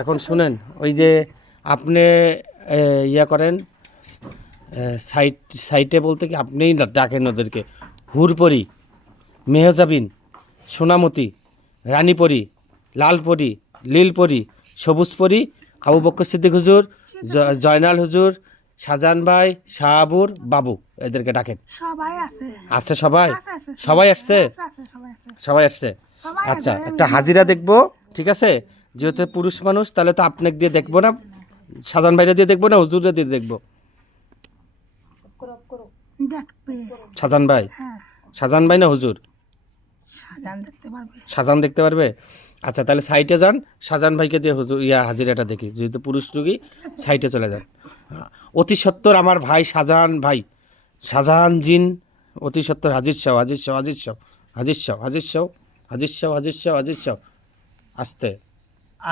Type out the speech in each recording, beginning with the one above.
এখন শুনেন, ওই যে আপনি ইয়া করেন সাইটে বলতে কি আপনিই ডাকেন ওদেরকে হুরপরি, মেহজাবিন, সোনামতি, রানীপরি, লালপরি, লীলপরি, সবুজপরি, আবু বক্কর সিদ্দিক হুজুর, জয়নাল হুজুর, শাহজাহান ভাই, শাহাবুর, বাবু, এদেরকে ডাকেন। সবাই আছে। আছে সবাই? আছে, সবাই আসছে? সবাই আছে। সবাই আসছে। সবাই আচ্ছা, আসবে, একটা হাজিরা দেখবো, ঠিক আছে? যেহেতু পুরুষ মানুষ তাহলে তো আপনাকে দিয়ে দেখবো না, শাহজাহান ভাইরা দিয়ে দেখবো না হুজুররা দিয়ে দেখবো? দেখবে। শাহজাহান ভাই, হ্যাঁ, শাহজাহান ভাই না হুজুর? শাহজাহান দেখতে পারবে। শাহজাহান দেখতে পারবে? আচ্ছা, তাহলে সাইটে যান, শাহজাহান ভাইকে দিয়ে হুজুর হাজিরাটা দেখি, যেহেতু পুরুষ রুগী সাইটে চলে যান। অতি সত্তর আমার ভাই শাহজাহান ভাই, শাহজাহান জিন, অতি সত্তর হাজির শাহ, হাজির শাহ, হাজির শাহ, হাজির শাহ, হাজির শাহ, হাজির শাহ, হাজির শাহ, হাজির শাহ, আসতে।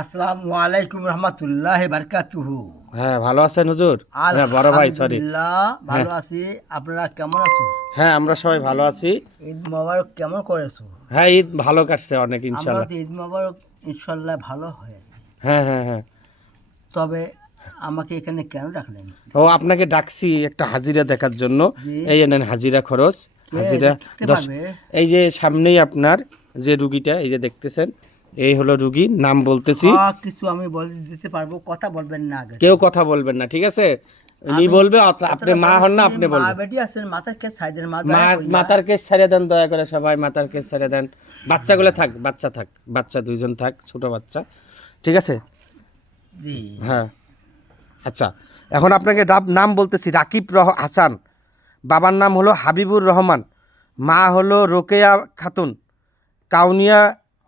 আসসালামু আলাইকুম রহমতুল্লাহ বারকাতুহু। হ্যাঁ, ভালো আছেন হুজুর? হ্যাঁ, বড় ভাই, সরি। আলহামদুলিল্লাহ, ভালো আছি। আপনারা কেমন আছো? হ্যাঁ, আমরা সবাই ভালো আছি। ঈদ মোবারক কেমন করেছো? হ্যাঁ, ঈদ ভালো কাটছে অনেক, আমরা ইনশাল্লাহ। তো ঈদ মোবারক ইনশাল্লাহ ভালো হয়। হ্যাঁ হ্যাঁ হ্যাঁ। তবে আমাকে এখানে কেন ডাকলেন? ও, আপনাকে ডাকছি একটা হাজিরা দেখার জন্য। জি। এই নেন হাজিরা খরচ। কে হাজিরা দেখতে 10। পারবে? এই যে সামনেই আপনার যে রুগীটা, এই যে দেখতেছেন, এই হলো রুগী, নাম বলতেছি। হ্যাঁ, কিছু আমি বলে দিতে পারবো, কথা বলবেন না আগে। কেউ কথা বলবেন না, ঠিক আছে? উনি বলবে, আপনি মা হন না, আপনি মা বলবেন। বেটি আছেন, মাথার কে সাইজের মাথার কেস ছেড়ে দেন দয়া করে, সবাই মাথার কেস ছেড়ে দেন। বাচ্চাগুলো থাক, বাচ্চা দুইজন থাক, ছোট বাচ্চা, ঠিক আছে? জি। হ্যাঁ। আচ্ছা, এখন আপনাকে নাম বলতেছি। রাকিব হাসান, বাবার নাম হলো হাবিবুর রহমান, মা হলো রোকেয়া খাতুন, কাউনিয়া,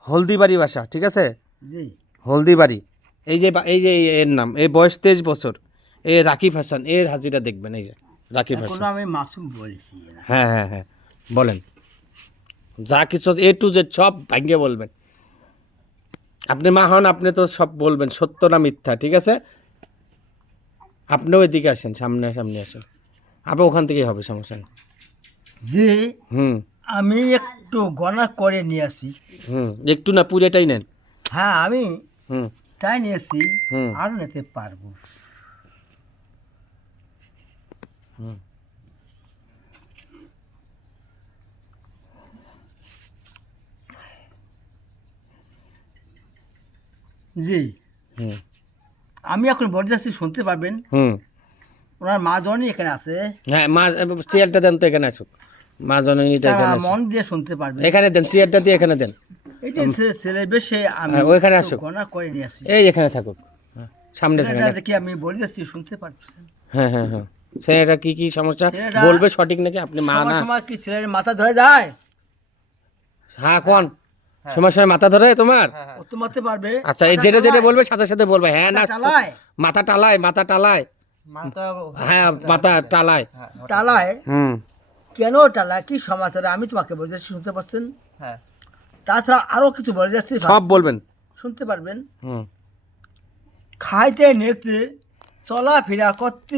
হলদিবাড়ি বাসা, ঠিক আছে? জি। হলদিবাড়ি। এই যে এর নাম, এই বয়স 23 বছর, এ রাকিব হাসান, এর হাজিরা দেখবেন। এই যে রাকিব এখন হাসান। আমি মাসুম বলছি না। হ্যাঁ হ্যাঁ হ্যাঁ, বলেন, যা কিছু A to Z সব ভাঙ্গে বলবেন। আপনি মা হন, আপনি তো সব বলবেন, সত্য না মিথ্যা, ঠিক আছে? আপনিও এদিকে আসেন, সামনে সামনে আসেন, আপনি ওখান থেকেই হবে, সমস্যা নেই। জি। হুম আমি একটু গণনা করে নিয়ে আসি। হুম, একটু না, পুরোটাই নেন। হ্যাঁ, আমি হুম তাই নিয়েছি, হুম আরও নিতে পারবো। হুম। জি। হুম আমি এখন বলে যাচ্ছি, শুনতে পারবেন। হুম। ওনার মা জননী এখানে আছে, হ্যাঁ, মা, চেয়ারটা দেন তো, এখানে আসুক। মা জননীটা তারা এখানে আসুক, মন দিয়ে শুনতে পারবেন। এখানে দেন, চেয়ারটা দিয়ে এখানে দেন। এই যে ছেলে বেশে আমি হ্যাঁ, ওইখানে একটু আসুক। গণনা করে নিয়ে আসি। এই এখানে থাকুক, হ্যাঁ, সামনে থাকেন। ছেলেটা দেখি আমি বলে যাচ্ছি, শুনতে পারছেন। হ্যাঁ হ্যাঁ হ্যাঁ, সেটা কি কি সমস্যা ছেলেটা বলবে সঠিক নাকি, আপনি মা সময় না? সময় কি ছেলের মাথা ধরে যায়? হ্যাঁ, কোন সময় সময় মাথা ধরে তোমার? ও তো মারতে পারবে। আচ্ছা, এই যেটা যেটা বলবে সাথে সাথে বলবে, হ্যাঁ না। টালায় মাথা টালায়, মাথা টালায়, হ্যাঁ, মাথা টালায়। টালায় হুম কেন টালায়, কি সমাচার আমি তোমাকে বলে যাচ্ছি, শুনতে পাচ্ছেন? হ্যাঁ। তাছাড়া আরো কিছু বলে যাচ্ছি, সব বলবেন। শুনতে পারবেন। হুম। খাইতে নিতে চলাফেরা করতে